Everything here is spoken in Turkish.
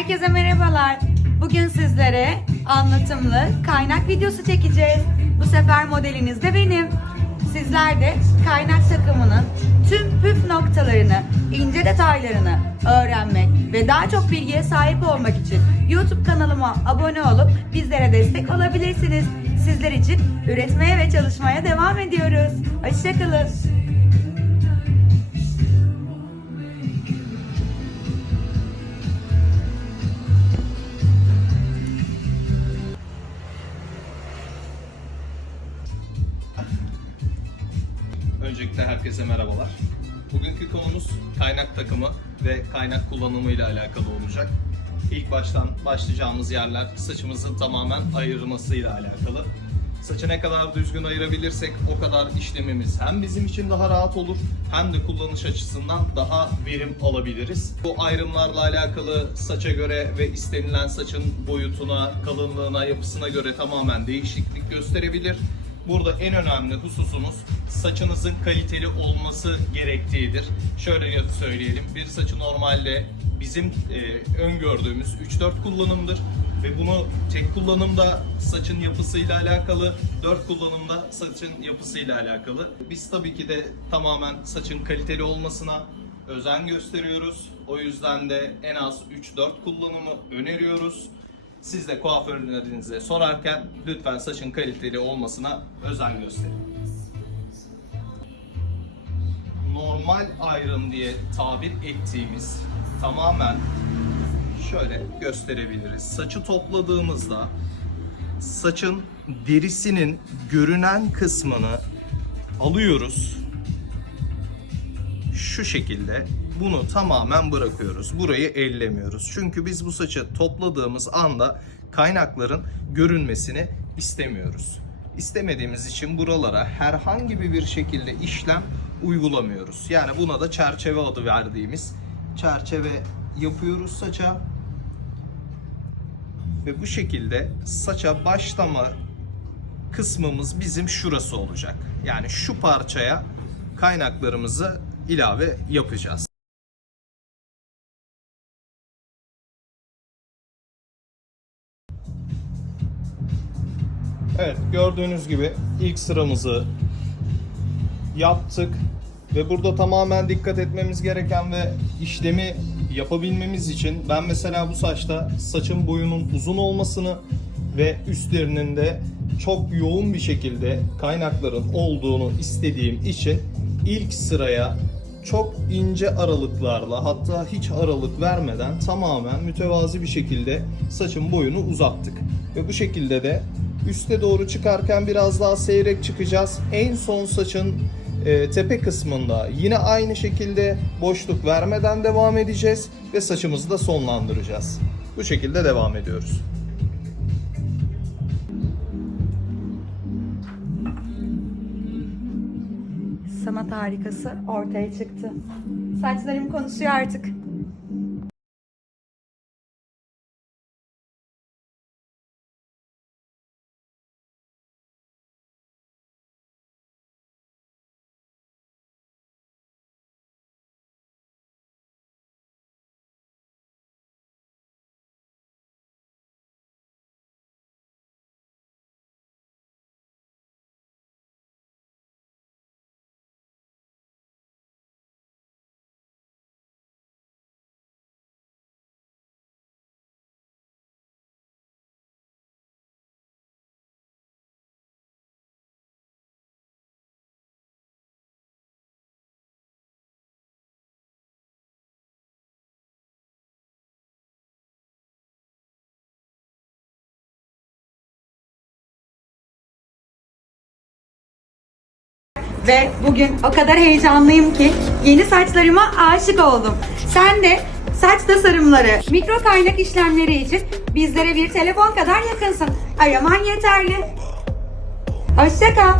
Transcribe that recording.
Herkese merhabalar. Bugün sizlere anlatımlı kaynak videosu çekeceğiz. Bu sefer modeliniz de benim. Sizler de kaynak takımının tüm püf noktalarını, ince detaylarını öğrenmek ve daha çok bilgiye sahip olmak için YouTube kanalıma abone olup bizlere destek olabilirsiniz. Sizler için üretmeye ve çalışmaya devam ediyoruz. Hoşçakalın. Öncelikle herkese merhabalar. Bugünkü konumuz kaynak takımı ve kaynak kullanımı ile alakalı olacak. İlk baştan başlayacağımız yerler saçımızın tamamen ayırmasıyla alakalı. Saçı ne kadar düzgün ayırabilirsek o kadar işlemimiz hem bizim için daha rahat olur hem de kullanış açısından daha verim alabiliriz. Bu ayrımlarla alakalı saça göre ve istenilen saçın boyutuna, kalınlığına, yapısına göre tamamen değişiklik gösterebilir. Burada en önemli hususumuz saçınızın kaliteli olması gerektiğidir. Şöyle söyleyelim, bir saçı normalde bizim e, öngördüğümüz 3-4 kullanımdır ve bunu tek kullanımda saçın yapısıyla alakalı, 4 kullanımda saçın yapısıyla alakalı. Biz tabii ki de tamamen saçın kaliteli olmasına özen gösteriyoruz. O yüzden de en az 3-4 kullanımı öneriyoruz. Siz de kuaförlerinize sorarken lütfen saçın kaliteli olmasına özen gösterin. Normal ayrım diye tabir ettiğimiz tamamen şöyle gösterebiliriz. Saçı topladığımızda saçın derisinin görünen kısmını alıyoruz. Şu şekilde bunu tamamen bırakıyoruz. Burayı ellemiyoruz. Çünkü biz bu saçı topladığımız anda kaynakların görünmesini istemiyoruz. İstemediğimiz için buralara herhangi bir şekilde işlem uygulamıyoruz. Yani buna da çerçeve adı verdiğimiz çerçeve yapıyoruz saça. Ve bu şekilde saça başlama kısmımız bizim şurası olacak. Yani şu parçaya kaynaklarımızı ilave yapacağız. Evet gördüğünüz gibi ilk sıramızı yaptık ve burada tamamen dikkat etmemiz gereken ve işlemi yapabilmemiz için ben mesela bu saçta saçın boyunun uzun olmasını ve üstlerinin de çok yoğun bir şekilde kaynakların olduğunu istediğim için ilk sıraya çok ince aralıklarla hatta hiç aralık vermeden tamamen mütevazi bir şekilde saçın boyunu uzattık. Ve bu şekilde de üste doğru çıkarken biraz daha seyrek çıkacağız. En son saçın e, tepe kısmında yine aynı şekilde boşluk vermeden devam edeceğiz ve saçımızı da sonlandıracağız. Bu şekilde devam ediyoruz. Sanat harikası ortaya çıktı. Saçlarım konuşuyor artık. Ve bugün o kadar heyecanlıyım ki yeni saçlarıma aşık oldum. Sen de saç tasarımları, mikro kaynak işlemleri için bizlere bir telefon kadar yakınsın. Araman yeterli. Hoşça kal.